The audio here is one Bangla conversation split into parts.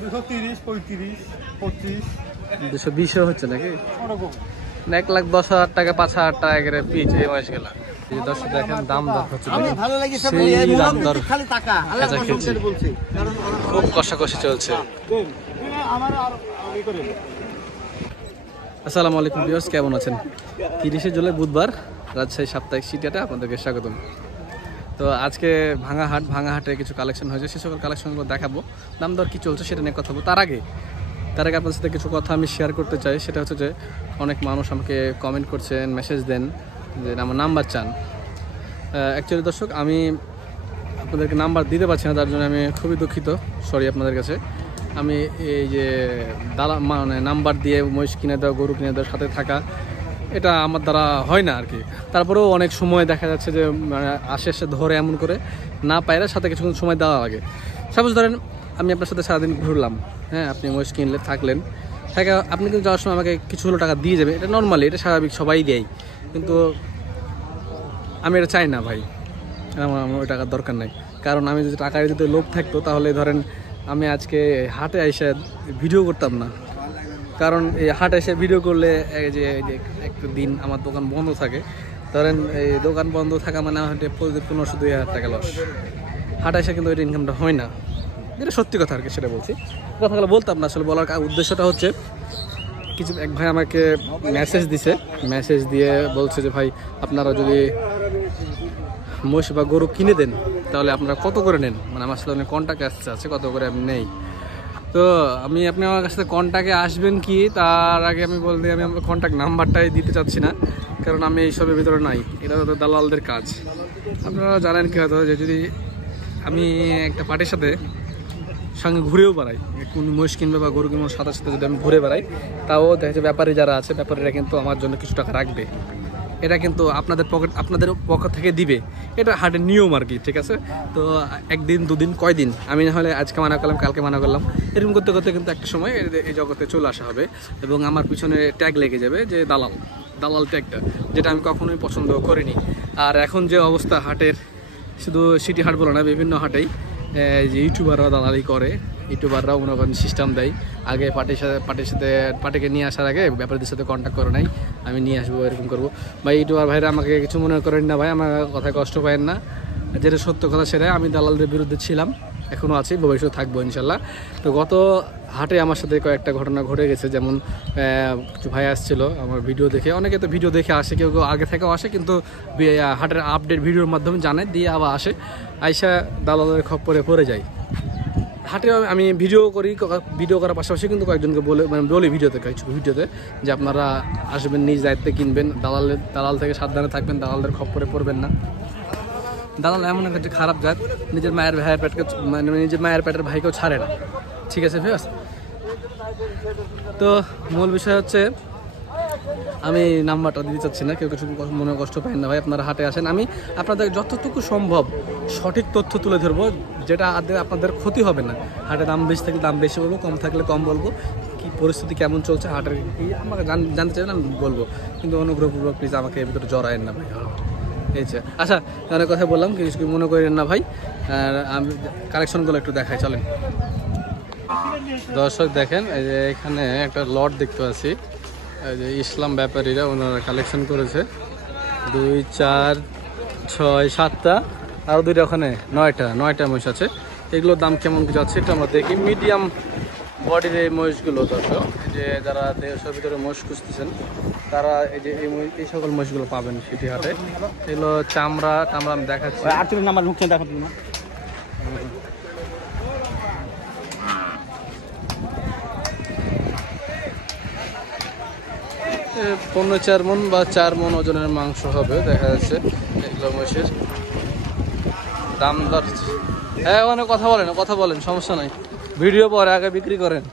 230, 35, 25, 220 হচ্ছে নাকি? ওরকম। 1,10,000 টাকা, 5,000 টাকা করে পিচ এই মাস গেলা। এই দর্শক দেখেন দাম দর হচ্ছে, ভালো লাগে সব সেই দাম দর খালি টাকা আল্লাহ খেয়েছি। বলছে খুব কষাকষি চলছে। আমার আর আমি করে আসসালামু আলাইকুম ভিউয়ার্স, কেমন আছেন? 30শে জুলাই বুধবার, রাজশাহী সাপ্তাহিক সিটিহাটে আপনাদেরকে স্বাগতম। তো আজকে ভাঙাহাটে কিছু কালেকশন হয়েছে, সে সকল কালেকশনগুলো দেখাবো, দাম দর কী চলছে সেটা নিয়ে কথা বলবো। তার আগে আপনাদের সাথে কিছু কথা আমি শেয়ার করতে চাই। সেটা হচ্ছে যে অনেক মানুষ আমাকে কমেন্ট করছেন, মেসেজ দেন যে আমার নাম্বার চান। অ্যাকচুয়ালি দর্শক, আমি আপনাদেরকে নাম্বার দিতে পারছি না, তার জন্য আমি খুবই দুঃখিত, সরি আপনাদের কাছে। আমি এই যে মানে নাম্বার দিয়ে মহিষ কিনে দেওয়া, গরু কিনে দেওয়ার সাথে থাকা, এটা আমার দ্বারা হয় না আর কি। তারপরেও অনেক সময় দেখা যাচ্ছে যে মানে আশেপাশে ধরে এমন করে না পাইলে সাথে কিছুক্ষণ সময় দেওয়া লাগে। সাপোজ ধরেন আমি আপনার সাথে সারাদিন ঘুরলাম, হ্যাঁ, আপনি মহিষ কিনলে থাকলেন, আপনি কিন্তু যাওয়ার সময় আমাকে কিছু হলো টাকা দিয়ে যাবে, এটা নর্মালি, এটা স্বাভাবিক, সবাই দেয়। কিন্তু আমি এটা চাই না ভাই, আমার ওই টাকার দরকার নাই। কারণ আমি যদি টাকায় যদি লোভ থাকতো তাহলে ধরেন আমি আজকে হাটে এসে ভিডিও করতাম না। কারণ এই হাটে এসে ভিডিও করলে এই যে একটা দিন আমার দোকান বন্ধ থাকে, ধরেন এই দোকান বন্ধ থাকা মানে হাটে 1500-2000 টাকা লস। হাটে এসে কিন্তু ওই ইনকামটা হয় না, যেটা সত্যি কথা আর কি, সেটা বলছি। কথাগুলো বলতাম না, আসলে বলার উদ্দেশ্যটা হচ্ছে কিছু এক ভাই আমাকে মেসেজ দিয়ে বলছে যে ভাই আপনারা যদি মহিষ বা গরু কিনে দেন তাহলে আপনারা কত করে নেন, মানে আমার সাথে অনেক কন্ট্যাক্ট আছে কত করে আমি নেই। তো আপনি আমার কাছে কন্ট্যাক্টে আসবেন কি, তার আগে আমি বলতে আমি আমার কন্ট্যাক্ট নাম্বারটাই দিতে চাচ্ছি না, কারণ আমি এইসবের ভিতরে নাই, এটা তো দালালদের কাজ। আপনারা জানেন কি হয়তো যে যদি আমি একটা পার্টির সাথে সঙ্গে ঘুরেও বেড়াই, কোন মহিষ কিনবে বা গরু কিনবে সাথে সাথে যদি আমি ঘুরে বেড়াই, তাও দেখা যাচ্ছে ব্যাপারী যারা আছে, ব্যাপারীরা কিন্তু আমার জন্য কিছু টাকা রাখবে। এটা কিন্তু আপনাদের পকেট থেকে দিবে, এটা হাটের নিয়ম আর কি, ঠিক আছে? তো একদিন দুদিন কয়দিন আমি না হলে আজকে মানা করলাম, কালকে মানা করলাম, এরকম করতে করতে কিন্তু একটা সময় এই জগতে চলে আসা হবে এবং আমার পিছনে ট্যাগ লেগে যাবে যে দালাল ট্যাগটা, যেটা আমি কখনোই পছন্দ করিনি। আর এখন যে অবস্থা হাটের, শুধু সিটি হাট বলে না, বিভিন্ন হাটেই যে ইউটিউবাররা দালালি করে, ইউটিউবাররাও মনে করেন সিস্টেম দেয়, আগে পার্টিকে নিয়ে আসার আগে ব্যাপারীদের সাথে কন্ট্যাক্ট করে নাই, আমি নিয়ে আসবো, এরকম করবো। ভাই ইউটিউবার ভাইরা আমাকে কিছু মনে করেন না ভাই, আমার কথায় কষ্ট পায়েন না, যেটা সত্য কথা সেটাই। আমি দালালদের বিরুদ্ধে ছিলাম, এখনও আছি, ভবিষ্যতে থাকবো ইনশাল্লাহ। তো গত হাটে আমার সাথে কয়েকটা ঘটনা ঘটে গেছে, যেমন কিছু ভাই আসছিল আমার ভিডিও দেখে, অনেকে তো ভিডিও দেখে আসে, কেউ আগে থেকেও আসে, কিন্তু হাটের আপডেট ভিডিওর মাধ্যমে জানে, দিয়ে আবার আসে, আইসা দালালের খপ্পরে পড়ে যায়। হাটে আমি ভিডিও করার পাশাপাশি কিন্তু কয়েকজনকে বলি ভিডিওতে যে আপনারা আসবেন, নিজ দায়িত্বে কিনবেন, দালাল থেকে সাবধানে থাকবেন, দালালদের খপ্পরে পড়বেন না। দালাল এমন একটা খারাপ জাত, নিজের মায়ের পেটের ভাইকেও ছাড়ে না, ঠিক আছে ভিউয়ার্স? তো মূল বিষয় হচ্ছে আমি নাম্বারটা দিতে চাচ্ছি না, কেউ কিছু মনে কষ্ট পায় না ভাই, আপনারা হাটে আসেন, আমি আপনাদের যতটুকু সম্ভব সঠিক তথ্য তুলে ধরবো, যেটা আপনাদের ক্ষতি হবে না। হাটে দাম বেশি থাকলে দাম বেশি বলবো, কম থাকলে কম বলবো, কি পরিস্থিতি কেমন চলছে হাটের কি আমাকে জানতে চাইবেন আমি বলবো, কিন্তু অনুগ্রহপূর্বক প্লিজ আমাকে এর ভিতরে জড়ায়েন না ভাই। আচ্ছা, অনেক কথা বললাম, কিছু মনে করেন না ভাই। আর আমি কালেকশনগুলো একটু দেখাই, চলেন। দর্শক দেখেন, এই যে এখানে একটা লট দেখতে পাচ্ছি, এই যে ইসলাম ব্যাপারীরা ওনারা কালেকশন করেছে, 2, 4, 6, 7টা, আরও 2টা, ওখানে 9টা মহিষ আছে। এগুলোর দাম কেমন কিছু আছে এটা আমরা দেখি। মিডিয়াম বডির এই মহিষগুলো দর্শক, যে যারা 150-এর ভিতরে মহিষ খুঁজতেছেন তারা এই সকল মহিষগুলো পাবেন সিটি হাটে। এগুলো চামড়া আমি দেখাচ্ছি। নাম্বার মুখ দেখা দিন না, 4 মণ বা 4 মণ ওজনের মাংস হবে দেখা যাচ্ছে এগুলো মহিষের। দাম দর, হ্যাঁ ওখানে কথা বলেন, সমস্যা নাই, ভিডিও পরে আগে বিক্রি করেন।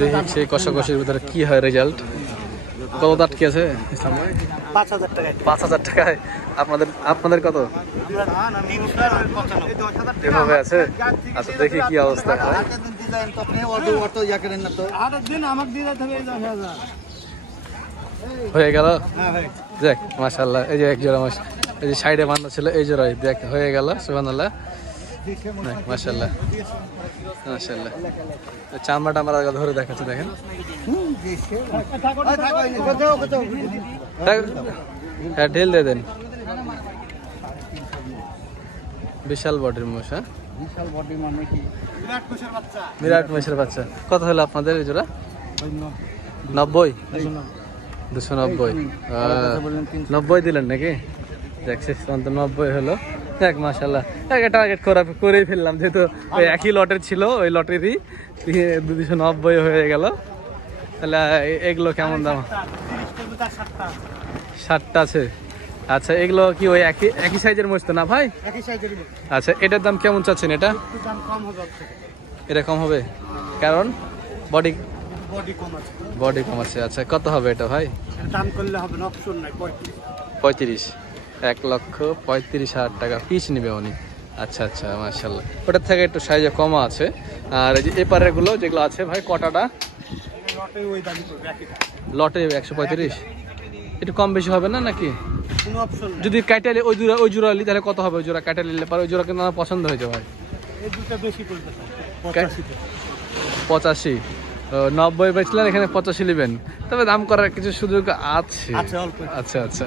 দেখছি কষাকষির ভিতরে কি হয় রেজাল্ট। কত দাঁত কি আছে? 5,000 টাকায়। আপনাদের কত এভাবে আছে? আচ্ছা দেখি কি অবস্থা হয়। হয়ে গেল, দেখ মাশাআল্লাহ। এই যে এক জোড়া মাছ, এই যে সাইডে বান্ধা ছিল, এই জোড়াই দেখ হয়ে গেল, সুবহানাল্লাহ। মাশাআল্লাহ মাশাআল্লাহ। চামড়াটা আমরা ধরে দেখাচ্ছি, দেখেন। হ্যাঁ, ঢেল দিয়ে দেন। বিশাল বডির মোষ। হ্যাঁ, বিশাল বডি মানে কি বিরাট মোষের বাচ্চা। কত হলো আপনাদের এই জোড়া? 90, 290। 90 দিলেন নাকি? দেখছি 90 হলো। দেখ মাশাআল্লাহ, টার্গেট করেই ফেললাম, যেহেতু ওই একই লটের ছিল, ওই লটেরই 290 হয়ে গেল। তাহলে এগুলো কেমন দাম? 60টা আছে। আচ্ছা, এগুলো কি ওই একই সাইজের মোষ তো না ভাই? একই সাইজের। আচ্ছা, এটার দাম কেমন চাচ্ছেন? এটা একটু দাম কম হবে। এটা কম হবে কারণ বডি বডি কম আছে। আচ্ছা, কত হবে এটা ভাই? দাম করলে হবে না, অপশন নাই। 35, 1,35,000 টাকা পিস নেবে উনি। আচ্ছা আচ্ছা, মাশাআল্লাহ। ওটার থেকে একটু সাইজে কম আছে। আর এই যে এপারের গুলো যেগুলো আছে ভাই, কটাটা লটে ওই দাম করবে একই দাম। লটে 135, একটু কম বেশি হবে না নাকি? কোনো অপশন নাই। যদি কাটালে ওই জোড়া নিই তাহলে কত হবে? ওই জোড়া কাটালে নিলে পরে ওই জোড়া কিন্তু আমার পছন্দ হয়ে যাবে। এই দুটো বেশি পড়বে 85 তে। 85, 90 বেচলেন, এখানে 85 নেবেন। তবে দাম করার কিছু সুযোগ আছে। আচ্ছা, অল্প। আচ্ছা আচ্ছা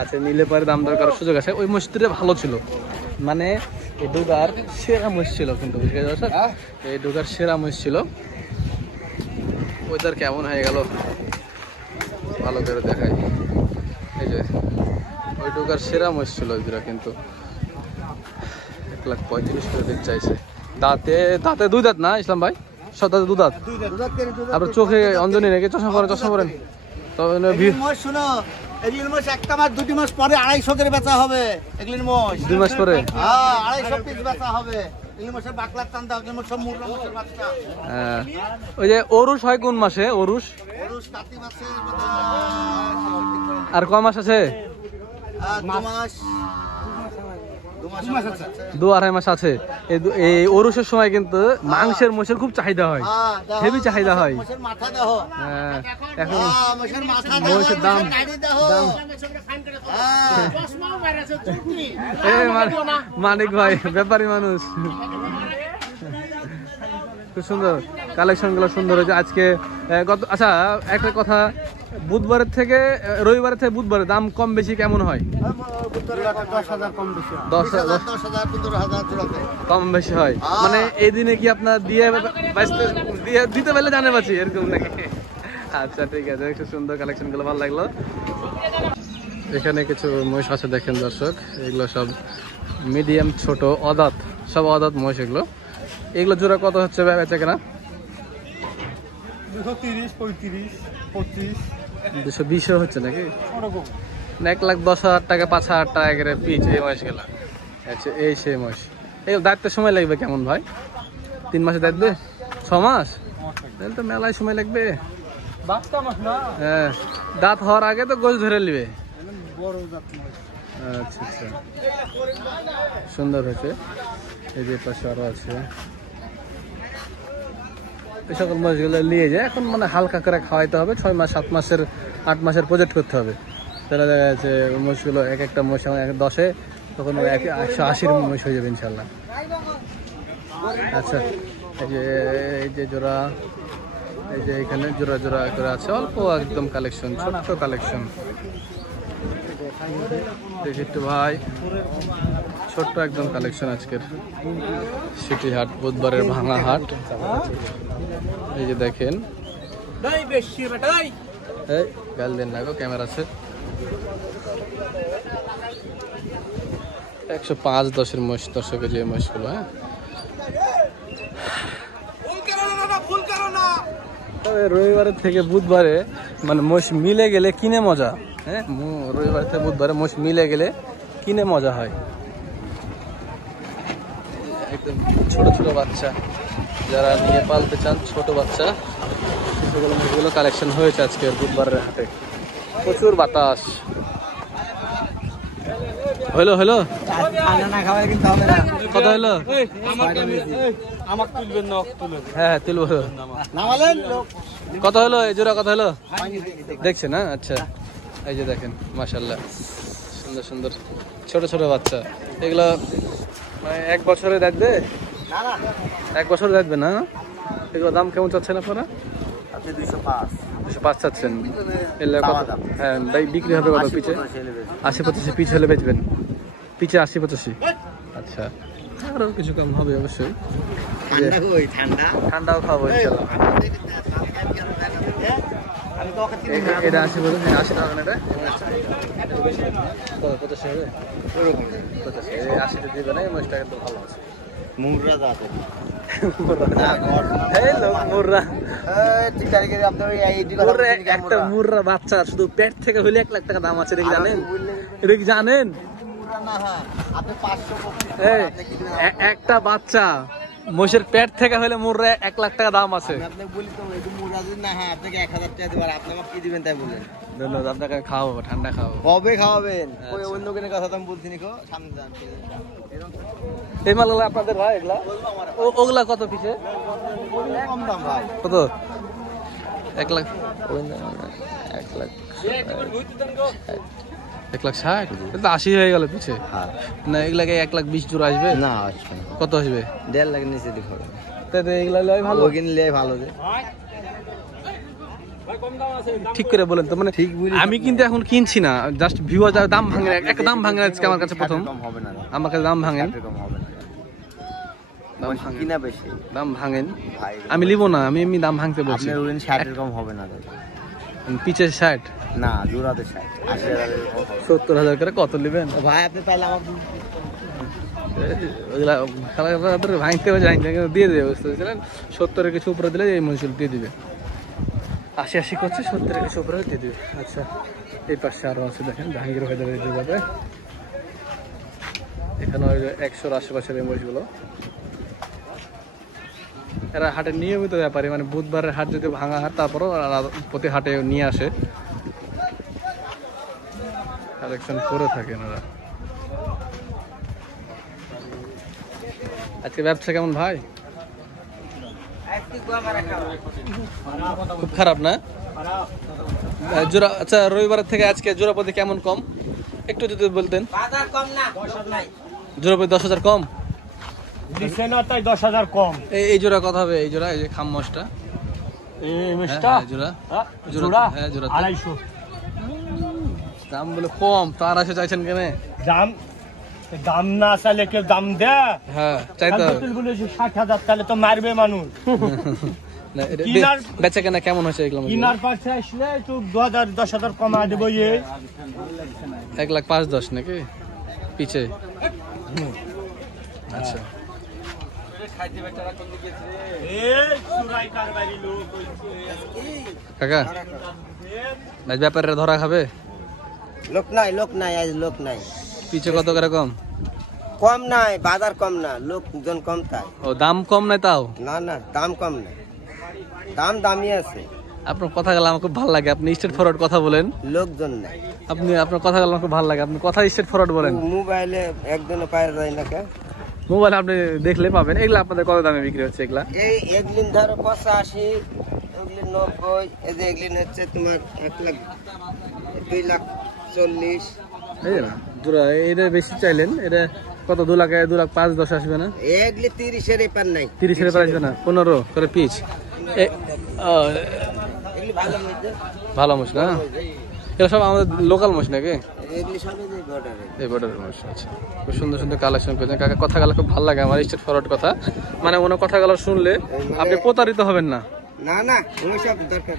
আচ্ছা, নিলে পরে দাম দর করার সুযোগ আছে। ওই মসজিদটা ভালো ছিল, মানে এই ডুগার সেরা মহিষ ছিল কিন্তু, বুঝতে পারছেন? এই ডুগার সেরা মহিষ ছিল। ওয়েদার কেমন হয়ে গেল ভালো করে দেখাই। এই যে ওই ডুগার সেরা মহিষ ছিল ওই দুটা, কিন্তু 1,35,000 করে দিতে চাইছে। দাঁতে 2 দাঁত না ইসলাম ভাই? সব দাঁতে 2 দাঁত। আপনার চোখে অঞ্জনী নাকি? চশমা পরেন তো? শোনো, এগুলির মোষ একটা মাস 2 মাস পরে 250 করে বেচা হবে। এগুলির মোষ 2 মাস পরে? হ্যাঁ, 250 পিস বেচা হবে। এগুলির মোষের বাকলার টান্দা, এগুলির মোষ সব মুরগা মোষের বাচ্চা। ওই যে অরুষ হয় কোন মাসে? অরুষ কাতি মাসে আর কয় মাস আছে? 2 মাস 2-2.5 মাস আছে। এই অরুষের সময় কিন্তু মাংসের মোষের খুব চাহিদা হয়, হেভি চাহিদা হয়। মোষের মাথা দেখো। হ্যাঁ, এখন মোষের মাথা মোষের দাম মানিক ভাই ব্যাপারী মানুষ। খুব সুন্দর কালেকশন গুলো, সুন্দর হয়েছে আজকে। আচ্ছা, একটা কথা, বুধবারের থেকে রবিবারের থেকে বুধবারের দাম কম বেশি কেমন হয়? 10,000 কম বেশি হয়। 10,000 15,000 কম বেশি হয়। মানে এই দিনে কি আপনার দিয়ে দিতে পারলে জানে বাঁচি, এরকম নাকি? আচ্ছা, ঠিক আছে। খুব সুন্দর কালেকশন গুলো, ভালো লাগলো। এখানে কিছু মহিষ আছে, দেখেন দর্শক। এগুলো সব মিডিয়াম, ছোট, অদাঁত, সব অদাঁত মহিষ। এগুলো জোড়া কত হচ্ছে বেচা কেনা? 230, 35, 25, 220 হচ্ছে নাকি? ওরকম। 1,10,000 টাকা, 5,000 টাকা করে পিচ এই মহিষ গেলা। আচ্ছা, এই সেই মহিষ। এই দাঁতের সময় লাগবে কেমন ভাই? 3 মাসে দাঁতবে? 6 মাস? তাহলে তো মেলায় সময় লাগবে। হ্যাঁ, দাঁত হওয়ার আগে তো গোছ ধরে নিবে। আচ্ছা আচ্ছা, সুন্দর হয়েছে। এই যে পাশে আরো আছে। এই সকল মাছগুলো নিয়ে যায় এখন, মানে হালকা করে খাওয়াইতে হবে। 6 মাস, 7 মাসের, 8 মাসের প্রজেক্ট করতে হবে। তাহলে দেখা যাচ্ছে মোষগুলো একটা মোষ 10-এ, তখন 180 মোষ হয়ে যাবে ইনশাল্লাহ। আচ্ছা, এই যে জোড়া, এই যে এখানে জোড়া জোড়া করে আছে, অল্প একদম কালেকশন, ছোট্ট কালেকশন। দেখি একটু ভাই, ছোট্ট একদম কালেকশন আজকের সিটি হাট, বুধবারের ভাঙা হাট। এই যে দেখেন, গাল দেন না গো, ক্যামেরা আছে। 105-10 মোষ দর্শকের, যে মোষগুলো। হ্যাঁ, তবে রবিবারের থেকে বুধবারে মানে মোষ মিলে গেলে কিনে মজা। হ্যাঁ, রবিবার থেকে বুধবারে মোষ মিলে গেলে কিনে মজা হয়। একদম ছোট ছোট বাচ্চা যারা নিয়ে পালতে চান, ছোট বাচ্চা, সেগুলো কালেকশন হয়েছে আজকে বুধবারের হাটে। প্রচুর বাতাস। হইলো কত হইলো? হ্যাঁ, তুলবো। কত হলো এই জোড়া? কত হলো দেখছেন? না, আচ্ছা, এই যে দেখেন, মাশাআল্লাহ, সুন্দর সুন্দর ছোট ছোট বাচ্চা। এগুলো মানে 1 বছরে দেখবে? না না 1 বছরে দেখবে না? এগুলো দাম কেমন চাচ্ছেন আপনারা? আপনি 205 205 চাচ্ছেন। এলে কত? চাওয়া দাম। হ্যাঁ ভাই, বিক্রি হবে কত পিছে? 80-85 পিছ হলে বেচবেন? পিছে 80-85। আচ্ছা, আরও কিছু কম হবে অবশ্যই। ঠান্ডা কই ঠান্ডা ঠান্ডাও খাবো ইনশাল্লাহ। আমি তো ওকে চিনি না। এটা 80 বলুন, 80 টাকা না এটা? এটা বেশি? কত 85 হবে? 85। এই 80 তে দিবেন, এই মাছটা কিন্তু ভালো আছে। মুংরা যাতে হ্যালো মুররা। ঠিক তারিখে আপনি ওই আইডি কথা মুররা, একটা মুররা বাচ্চা শুধু পেট থেকে হইলে 1 লাখ টাকা দাম আছে, এটা কি জানেন? এটা কি জানেন? মুংরা না হ্যাঁ আপনি 500 এই একটা বাচ্চা মোষের পেট থেকে হইলে মুররা 1 লাখ টাকা দাম আছে। আপনি বলি তো এই মুংরা যদি না হ্যাঁ আপনাকে 1000 টাকা দিবার আপনি আমাকে কি দিবেন তাই বলেন। ধন্যবাদ, আপনাকে খাওয়াবো, ঠান্ডা খাওয়াবো। কবে খাওয়াবেন? ওই আচ্ছা। অন্য কোনো কথা তো আমি বলছি নি গো, সামনে যান। এই মালগুলো আপনাদের ভাই এগুলা? ওগুলা কত পিছে? কম দাম ভাই। কত? 1 লাখ? 1 লাখ 1,60,000? এটা 80 হয়ে গেল পিছে। হ্যাঁ না এগুলাকে 1,20,000 জোড়া আসবে? না আসবে না। কত আসবে? 1.5 লাখ নিচে দিতে হবে। তাই এগুলা লয় ভালো? ওই কিনলে ভালো যে। ঠিক করে বলেন তো, মানে ঠিক বলি। আমি কিন্তু এখন কিনছি না, জাস্ট ভিউয়ার দাম ভাঙে, একটা দাম ভাঙে আজকে আমার কাছে প্রথম। কম হবে না। আমার কাছে দাম ভাঙেন, কম হবে না। দাম ভাঙেন, কিনা বেশি দাম ভাঙেন। ভাই। আমি নিব না, আমি এমনি দাম ভাঙতে বলছি। আপনার ওই 60 এর কম হবে না দাদা। পিছে 60? না জোড়াতে 60 80,000 এর কম হবে। 70,000 করে কত নেবেন? ও ভাই আপনি তাহলে আমার ওইগুলা খালা ভাঙতে হবে, দিয়ে দেবে, বুঝতে পারছিলেন? 70-এর কিছু উপরে দিলে এই মহিষুল দিয়ে দিবে। 80 করছে, 70-এর কিছু উপরে দিয়ে দিবে। আচ্ছা, এই পাশে আরো আছে দেখেন, জাহাঙ্গীর ভাইদের দিয়ে যাবে। এখানে 100-র আশেপাশের এই মহিষগুলো। এরা হাটে নিয়মিত ব্যাপারী, মানে বুধবারের হাট যদি ভাঙা হাট, তারপরও প্রতি হাটে নিয়ে আসে, কালেকশন করে থাকেন ওরা। আজকে ব্যবসা কেমন ভাই? খুব খারাপ না? জোড়া, আচ্ছা রবিবার থেকে আজকে জোড়া প্রতি কেমন কম একটু যদি বলতেন? জোড়া প্রতি 10,000 কম দিছে না, তাই 10,000 কম। এই জোড়া কথা হবে, এই জোড়া, এই যে খামমসটা, এই মিষ্টা জোড়া জোড়া হ্যাঁ জোড়া 250। দাম বলে কম, তার আসে চাইছেন কেন? দাম দাম না চাইলে কেউ দাম দেয়? হ্যাঁ চাইতে হবে। বলে 60,000 তাহলে তো মারবে মানুষ। না, এটা কিনার- বেচা কেনা কেমন হয়েছে এগুলো? কিনার পাশে আসলে একটু 2,000 10,000 কমা দেবো। 1,05,10 নাকি পিছে? আচ্ছা, কাকা আজ ব্যাপারে ধরা খাবে? লোক নাই আজ লোক নাই। পিছে কত করে কম? কম নাই, বাজার কম না, লোকজন কম তাই। ও দাম কম নাই তাও? না না দাম কম নাই, দামি আছে। আপনার কথা গেলে আমার খুব ভালো লাগে, আপনি স্ট্রেট ফরওয়ার্ড কথা বলেন। লোকজন নাই। আপনার কথা গেলে আমার খুব ভালো লাগে, আপনি কথা স্ট্রেট ফরওয়ার্ড বলেন। মোবাইলে একজনে পাওয়া যায় না কে? মোবাইল আপনি দেখলে পাবেন। এগুলা আপনাদের কত দামে বিক্রি হচ্ছে এগুলা? এই এগুলিন ধরো 85, এগুলিন 90, এই যে এগুলিন হচ্ছে তোমার 1 লাখ 2,40,000। এই না জোড়া, এটা বেশি চাইলেন, এটা কত? 2 লাখ 2,05,10 আসবে না? এগুলি 30-এর এপার নাই। 30-এর পর আসবে না? 15 করে পিচ? এগুলি ভালো মধ্যে ভালো মোষ না? এগুলো সব আমাদের লোকাল মোষ নাকি? এগুলি সবই যে বর্ডারে। এই বর্ডারের মোষ। আচ্ছা, খুব সুন্দর সুন্দর কালেকশন করেছেন কাকা। কথা গেলে খুব ভালো লাগে আমার, স্ট্রেট ফরওয়ার্ড কথা, মানে ওনার কথা গেলে শুনলে আপনি প্রতারিত হবেন না। না না ওই সব দরকার।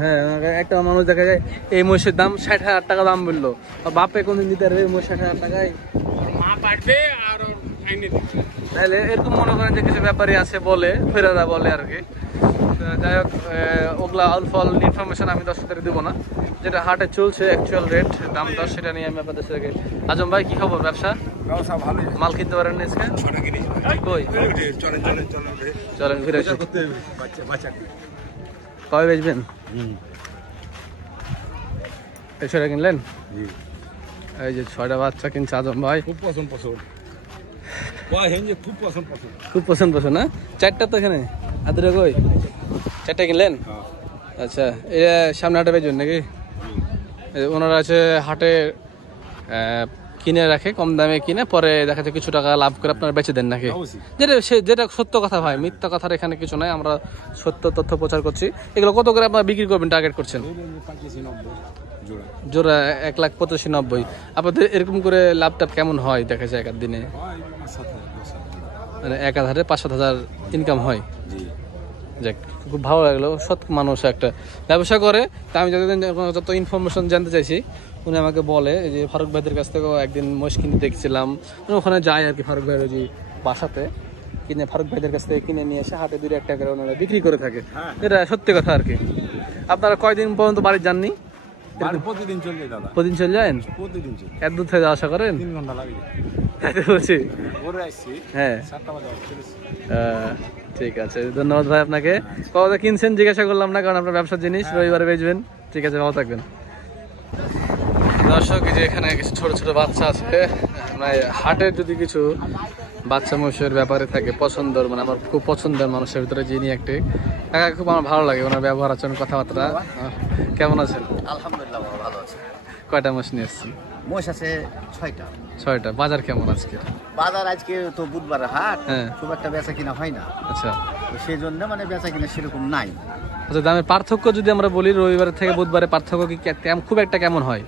হ্যাঁ, একটা মানুষ দেখা যায় এই মহিষের দাম 60,000 টাকা দাম বললো, আর বাপে কোনদিন দিতে পারবে মহিষ 60,000 টাকায়? তাহলে এরকম মনে করেন যে কিছু ব্যাপারী আছে বলে, ফেরারা বলে আর কি। তো যাই হোক, ওগুলা অল্প অল্প ইনফরমেশন আমি দর্শকদের দেবো না, যেটা হাটে চলছে অ্যাকচুয়াল রেট দাম দর সেটা নিয়ে আমি আপনাদের সাথে। আজম ভাই কি খবর, ব্যবসা মাল কিনতে পারেন আজকে? কই চলেন ঘুরে আসি। কবে বেচবেন? এই 6টা কিনলেন? এই যে 6টা বাচ্চা কিনছে আজম ভাই, খুব পছন্দ খুব পছন্দ না? 4টা তো এখানে আদরে কই 4টা কিনলেন? আচ্ছা, এটা সামনে হাটে বেচবেন নাকি? ওনারা আছে হাটে, কিনে রাখে, কম দামে কিনে পরে দেখা যায় কিছু টাকা লাভ করে আপনারা বেচে দেন নাকি? যেটা সত্য কথা ভাই, মিথ্যা কথার এখানে কিছু নাই, আমরা সত্য তথ্য প্রচার করছি। এগুলো কত করে আপনারা বিক্রি করবেন টার্গেট করছেন? জোড়া 1,85,90। আপনাদের এরকম করে লাভটা কেমন হয় দেখা যায় এক দিনে? মানে 1,000 5,000 ইনকাম হয়। যাক, খুব ভালো লাগলো, সৎ মানুষ একটা ব্যবসা করে। তা আমি যত ইনফরমেশন জানতে চাইছি উনি আমাকে বলে যে ফারুক ভাইদের কাছ থেকেও একদিন মোষ কিনতে দেখছিলাম, ওখানে যাই আর কি ফারুক ভাইয়ের যে বাসাতে কিনে ফারুক ভাইদের কাছ থেকে কিনে নিয়ে এসে হাতে 2-1 টাকা করে ওনারা বিক্রি করে থাকে। এটা সত্যি কথা আর কি। আপনারা কয়দিন পর্যন্ত বাড়ি যাননি? প্রতিদিন চলে যায় দাদা, প্রতিদিন চলে যান? প্রতিদিন চলে, এত দূর থেকে যাওয়া আসা করেন? 3 ঘন্টা লাগে। তাই তো বলছি। ভোরে আসছি, হ্যাঁ 7টা বাজে চলেছি। ঠিক আছে, ধন্যবাদ ভাই আপনাকে। কত কিনছেন জিজ্ঞাসা করলাম না, কারণ আপনার ব্যবসার জিনিস, রবিবারে বেচবেন। ঠিক আছে, ভালো থাকবেন। দর্শক, এই যে এখানে কিছু ছোট ছোট বাচ্চা আছে, মানে হাটের যদি কিছু বাচ্চা মহিষের ব্যাপারে থাকে পছন্দের, মানে আমার খুব পছন্দের মানুষের ভিতরে যিনি একটি কাকা, খুব আমার ভালো লাগে ওনার ব্যবহার আচরণ কথাবার্তা। কেমন আছেন? আলহামদুলিল্লাহ ভালো আছে। কয়টা মোষ নিয়ে এসছেন? মোষ আছে 6টা। 6টা। বাজার কেমন আজকে? বাজার আজকে তো বুধবারের হাট, হ্যাঁ। খুব একটা বেচা কিনা হয় না, আচ্ছা, তো সেই জন্য মানে বেচা কিনা সেরকম নাই। আচ্ছা, দামের পার্থক্য যদি আমরা বলি রবিবার থেকে বুধবারে পার্থক্য কি খুব একটা কেমন হয়?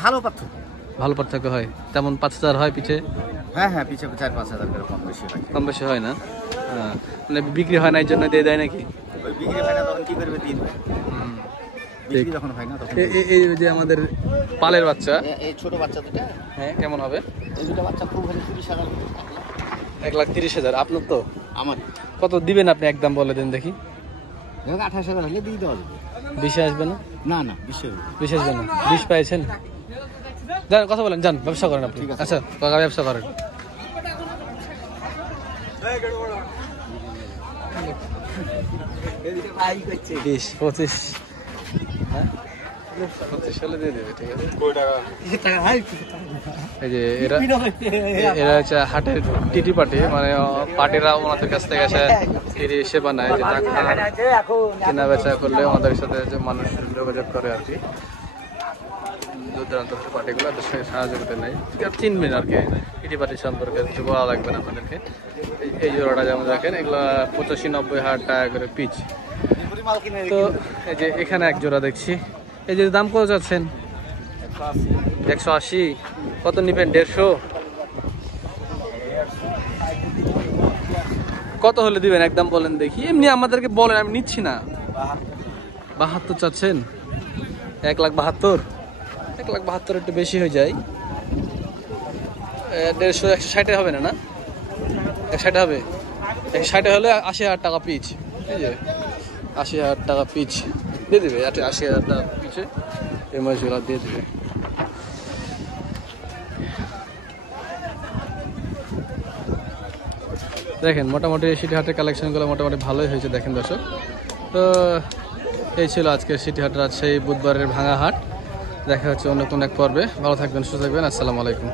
ভালো পার্থক্য, ভালো পার্থক্য হয়। তেমন 5,000 হয় পিছে? হ্যাঁ পিছে 4-5 হাজার করে কম বেশি হয়। কম বেশি হয় না? মানে বিক্রি হয় না এই জন্য দিয়ে দেয় নাকি? ওই বিক্রি হয় না তখন কি করবে, দিন বিক্রি যখন হয় না তখন। এই যে আমাদের পালের বাচ্চা, এই ছোট বাচ্চা দুটা, হ্যাঁ কেমন হবে? এই দুটো বাচ্চা খুব ভালো, 30,000। 1,30,000। আপনার তো আমার কত দিবেন আপনি? একদম বলে দেন দেখি। 28,000 হলে দিয়ে দেওয়া যাবে। 20 আসবে না? না 20 আসবে না। 20 পেয়েছেন? যান, কথা বলেন, যান, ব্যবসা করেন আপনি। ঠিক আছে। আচ্ছা, কাকা ব্যবসা করেন। 20-25, হ্যাঁ 25 হলে দিয়ে দেবে। ঠিক আছে। এই যে এরা হচ্ছে হাটের টিটি পার্টি, মানে পার্টিরা ওনাদের কাছ থেকে এসে টিটি সেবা নেয়, যে টাকা কেনা বেচা করলে আমাদের সাথে যে মানুষ যোগাযোগ করে আর কি, দূর দূরান্ত পার্টিগুলো এদের সঙ্গে সাহায্য করতে নেয়। চিনবেন আর কি টিটি পার্টি সম্পর্কে, কিছু বলা লাগবে না আপনাদেরকে। এই জোড়াটা যেমন দেখেন, এগুলো 85-90 টাকা করে পিচ। তো এই যে এখানে এক জোড়া দেখছি, এই যে দাম কত চাচ্ছেন? 180। কত নিবেন? 150? কত হলে দিবেন একদম বলেন দেখি, এমনি আমাদেরকে বলেন, আমি নিচ্ছি না। 72 চাচ্ছেন? 1,72,000? 1,72,000 একটু বেশি হয়ে যায়। 150, 160 হবে না? না 160 হবে? 160 হলে 80,000 টাকা পিচ। এই যে 80,000 টাকা পিচ দিয়ে দেবে। 80,000 টাকা পিচে এই মাছগুলো দিয়ে দেবে। দেখেন মোটামুটি সিটি হাটের কালেকশনগুলো মোটামুটি ভালোই হয়েছে দেখেন দর্শক। তো এই ছিল আজকের সিটি হাট রাজশাহী বুধবারের ভাঙা হাট। দেখা হচ্ছে অন্য কোনো এক পর্বে। ভালো থাকবেন, সুস্থ থাকবেন। আসসালামু আলাইকুম।